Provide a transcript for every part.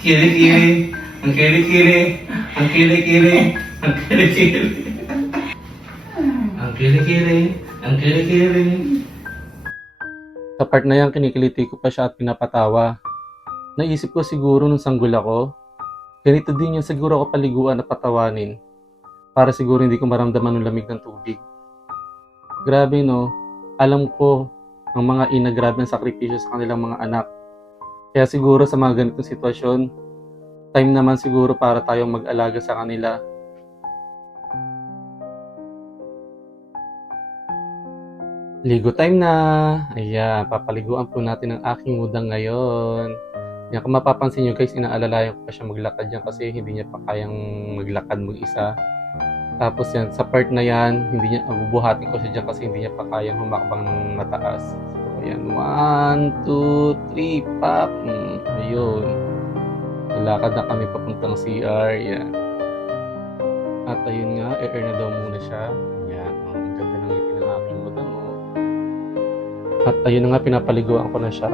Kiri-kiri. Ang kiri-kiri. Ang kiri-kiri. Ang kiri-kiri. Ang kiri-kiri. Ang kiri-kiri. Sa part na yan, kinikiliti ko pa siya at pinapatawa. Naisip ko siguro nung sanggol ako, ganito din yung siguro ako paliguan at patawanin. Para siguro hindi ko maramdaman ng lamig ng tubig. Grabe no, alam ko ang mga ina grabe ang sakripisyo sa kanilang mga anak. Kaya siguro sa mga ganitong sitwasyon, time naman siguro para tayong mag-alaga sa kanila. Ligo time na! Ayan, papaliguan po natin ang aking mudang ngayon. Yan, kung mapapansin nyo guys, inaalalayan ko pa siya maglakad yan kasi hindi niya pa kayang maglakad mag-isa. Tapos yan, sa part na yan, hindi niya, bubuhatin ko siya dyan kasi hindi niya pa kayang humakbang ng mataas. So, yan, one, two, three, pop! Mm, ayun. Lalakad na kami papuntang CR, yan. At ayun nga, air na daw muna siya. Yan, oh, ang ganda ng ngipin ng aking oh. At ayun nga, pinapaliguan ko na siya.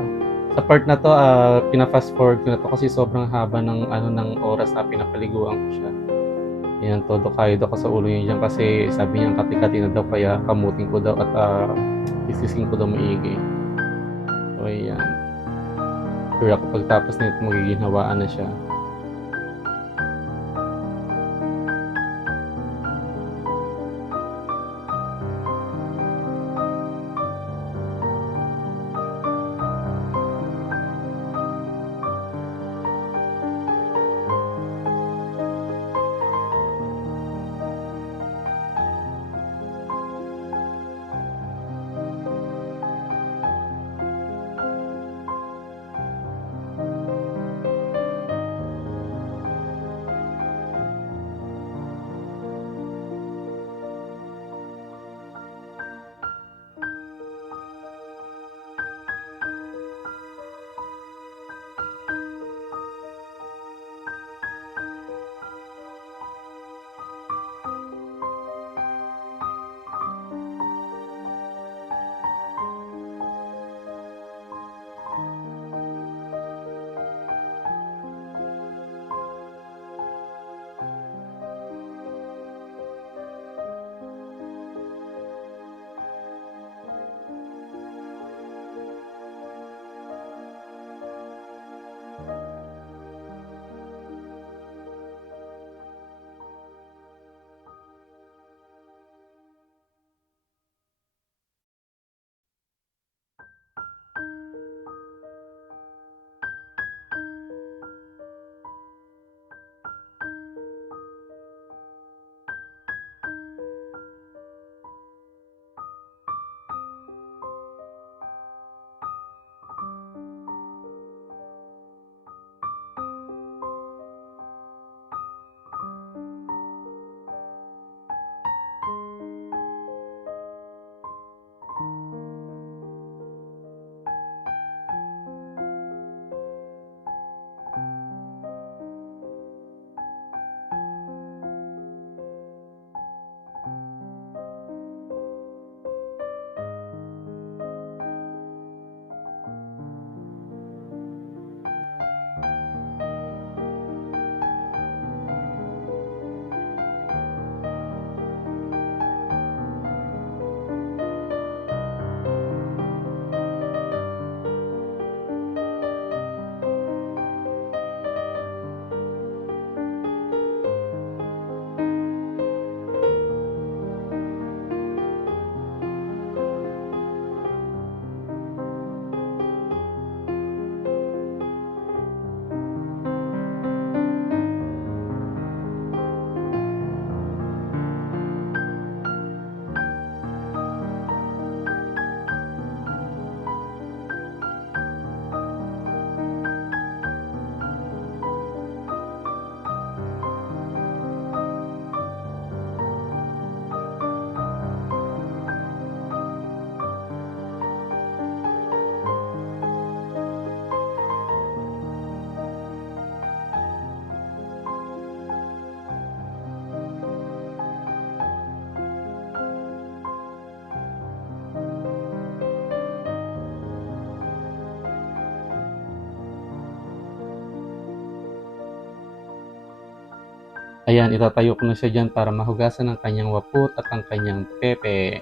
Sa part na to, ah, pina-fast forward ko na to kasi sobrang haba ng ano ng oras na pinapaliguan ko siya. Yan, todo kayo daw ko sa ulo niya dyan kasi sabi niya kati-kati na daw kaya kamutin ko daw at uh, isising ko daw maigi. So, ayan. Pero ako pagtapos nito magiging hawaan na siya. Ayan, itatayo ko na siya dyan para mahugasan ang kanyang wapot at ang kanyang pepe.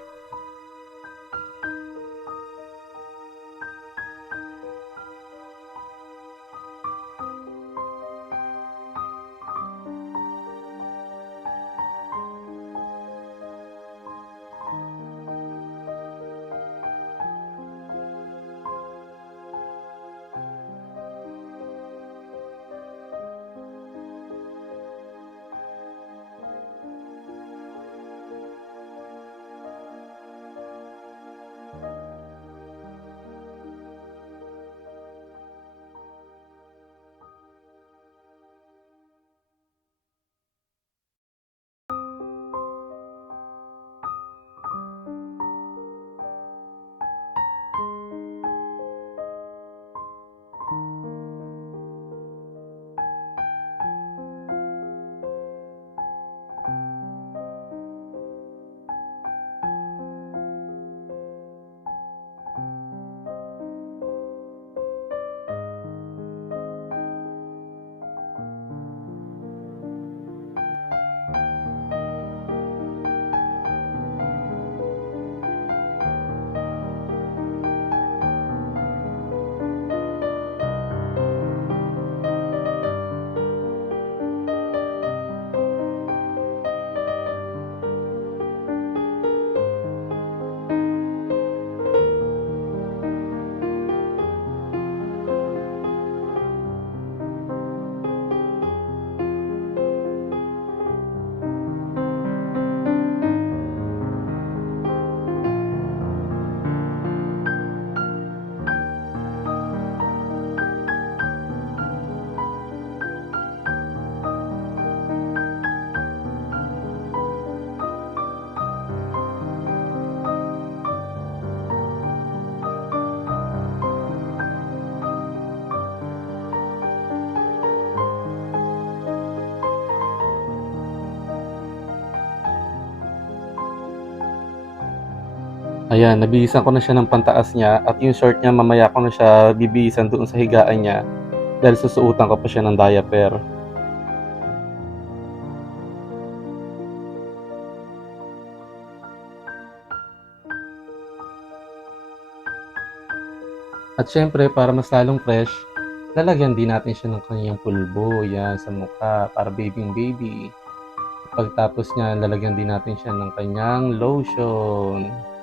Ayan, nabihisan ko na siya ng pantaas niya at yung short niya mamaya ko na siya bibihisan doon sa higaan niya dahil susuutan ko pa siya ng diaper. At syempre, para mas lalong fresh, lalagyan din natin siya ng kanyang pulbo, yan, sa mukha, para babying baby. Pagtapos niya, lalagyan din natin siya ng kanyang lotion.